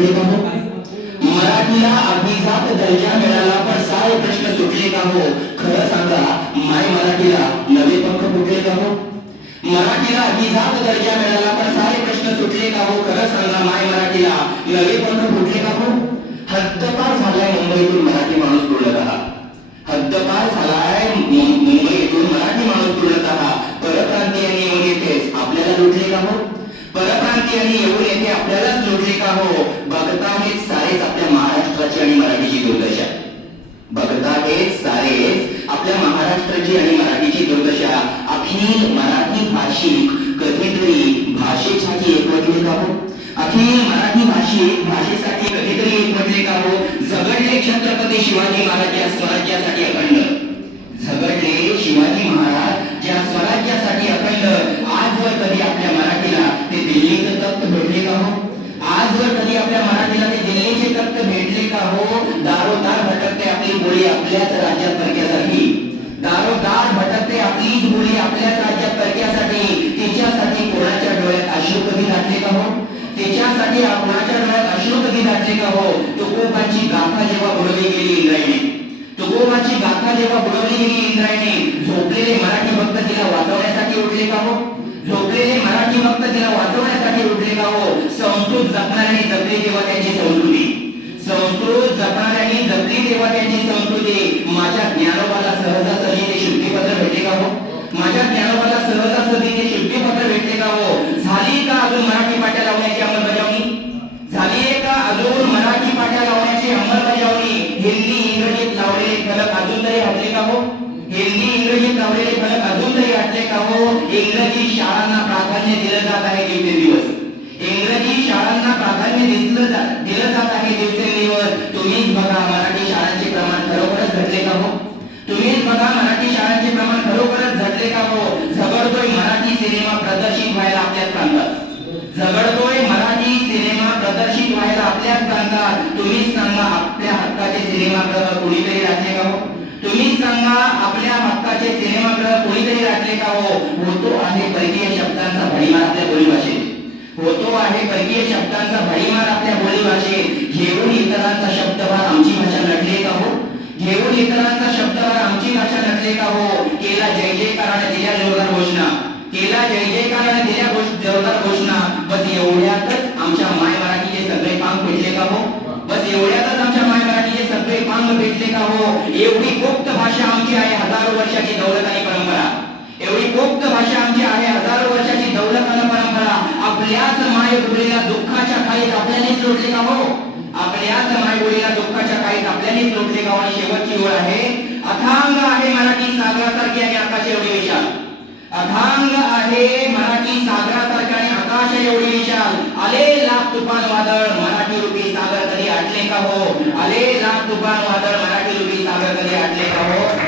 सुटले का हो? मराठीला अभिजात दर्जा मिळाला पण सारे प्रश्न सुटले का हो? खरं सांगा माय मराठीला नवे पंख फुटले का हो? मराठीला अभिजात दर्जा मिळाला पण सारे प्रश्न सुटले का हो? खरं सांगा माय मराठीला नवे पंख फुटले का हो? हद्दपार झालाय मुंबईतून मराठी माणूस पूर्णतः, हद्दपार झालाय मुंबईतून मराठी माणूस पूर्णतः. परप्रांतीयांनी येऊन येतेच आपल्याला लुटले का हो? परप्रांतीयांनी येऊन येते आपल्यालाच लुटले का हो? बघता हेच सारेच आपल्या महाराष्ट्राची आणि मराठीची दुर्दशा, बघता हेच सारेच आपल्या महाराष्ट्राची आणि मराठीची दुर्दशा. अखिल मराठी भाषिक कधीतरी भाषेसाठी एकवटले का हो? अखिल मराठी भाषिक भाषेसाठी कधीतरी एकवटले का हो? झगडले छत्रपती शिवाजी महाराज या स्वराज्यासाठी अखंड, झगडले शिवाजी महाराज ज्या स्वराज्यासाठी अखंड. आजवर कधी आपल्या मराठीला ते दिल्लीचं तख्त भेटले का हो? आजवर कधी आपल्या मराठीला ते दिल्लीचे तख्त भेटले का हो? दारोदार भटकते आपली बोली आपल्याच राज्यात परक्यासाठी, दारोदार भटकते आपलीच बोली आपल्याच राज्यात परक्यासाठी. तिच्यासाठी कोणाच्या डोळ्यात अश्रू कधी घातले का हो? तिच्यासाठी कोणाच्या डोळ्यात अश्रू कधी घातले का हो? तुकोबाची गाथा जेव्हा बुडवली गेली इंद्रायणी, तुकोबाची गाथा जेव्हा बुडवली गेली इंद्रायणी, झोपलेले मराठी भक्त तिला वाचवण्यासाठी उठले का हो? झोपलेले मराठी भक्त तिला वाचवण्यासाठी उठले का हो? संस्कृत जपणाऱ्यांनी जपली तेव्हा त्यांची संस्कृती, संस्कृत जपणाऱ्यांनी जपली तेव्हा त्यांची संस्कृती. माझ्या ज्ञानोबाला सहजासहजी ते शुद्धीपत्र भेटले का हो? माझ्या ज्ञानोबाला सहजासहजी ते शुद्धीपत्र भेटले का हो? झाली का अजून मराठी पाट्या लावण्याची अंमलबजावणी? झाली का अजून मराठी पाट्या लावण्याची अंमलबजावणी? हिंदी इंग्रजीत लावलेले फलक अजून तरी हटले का हो? हिंदी इंग्रजीत लावलेले फलक अजून तरी हटले का हो? इंग्रजी शाळांना प्राधान्य दिलं जात आहे दिवसेंदिवस, इंग्रजी शाळांना प्राधान्य दिलं जात आहे दिवसेंदिवस. तुम्हीच बघा मराठी शाळांचे प्रमाण खरोखरच घटले का हो? तुम्हीच बघा मराठी शाळांचे प्रमाण खरोखरच घटले का हो? झगडतोय मराठी सिनेमा प्रदर्शित व्हायला आपल्याच प्रांतात, झगडतोय मराठी सिनेमा प्रदर्शित व्हायला आपल्याच प्रांतात. तुम्हीच सांगा आपल्या हक्काचे सिनेमागृह कोणीतरी राखले का हो? तुम्हीच सांगा आपल्या हक्काचे सिनेमागृह कोणीतरी राखले का हो? होतो आहे परकीय शब्दांचा भडीमार आपल्या बोलीभाषेत, होतो आहे परकीय शब्दांचा भडीमार आपल्या बोलीभाषेत. घेऊन इतरांचा शब्दभार आमची भाषा नटले का हो? घेऊन इतरांचा शब्दभार आमची भाषा नटले का हो? केला जय जयकाराने दिल्या जोरदार घोषणा, केला जय जयकाराने दिल्या जोरदार घोषणा. बस एवढ्यातच आमच्या माय मराठीचे सगळे पांग भेटले का हो? बस एवढ्यातच आमच्या माय मराठीचे सगळे पांग भेटले का हो? एवढी गुप्त भाषा आमची आहे हजारो वर्षाची दौलत आणि परंपरा, एवढी गुप्त भाषा आमची आहे हजारो वर्षाची दौलत आणि परंपरा. आपल्याच मायबोलीला दुःखाच्या काळीत आपल्यानेच लोटले का हो? आपल्याच मायबोलीला दुःखाच्या काळीत आपल्यानेच लोटले का हो? आणि शेवटची ओळ आहे अथांग आहे मराठी सागरासारखी आणि आकाश एवढी विशाल, अथांग आहे मराठी सागरासारखी आणि आकाश एवढी विशाल. आले लाख तुफान वादळ मराठी रूपी सागर कधी आटले का हो? आले लाख तुफान वादळ मराठी रूपी सागर कधी आटले का हो?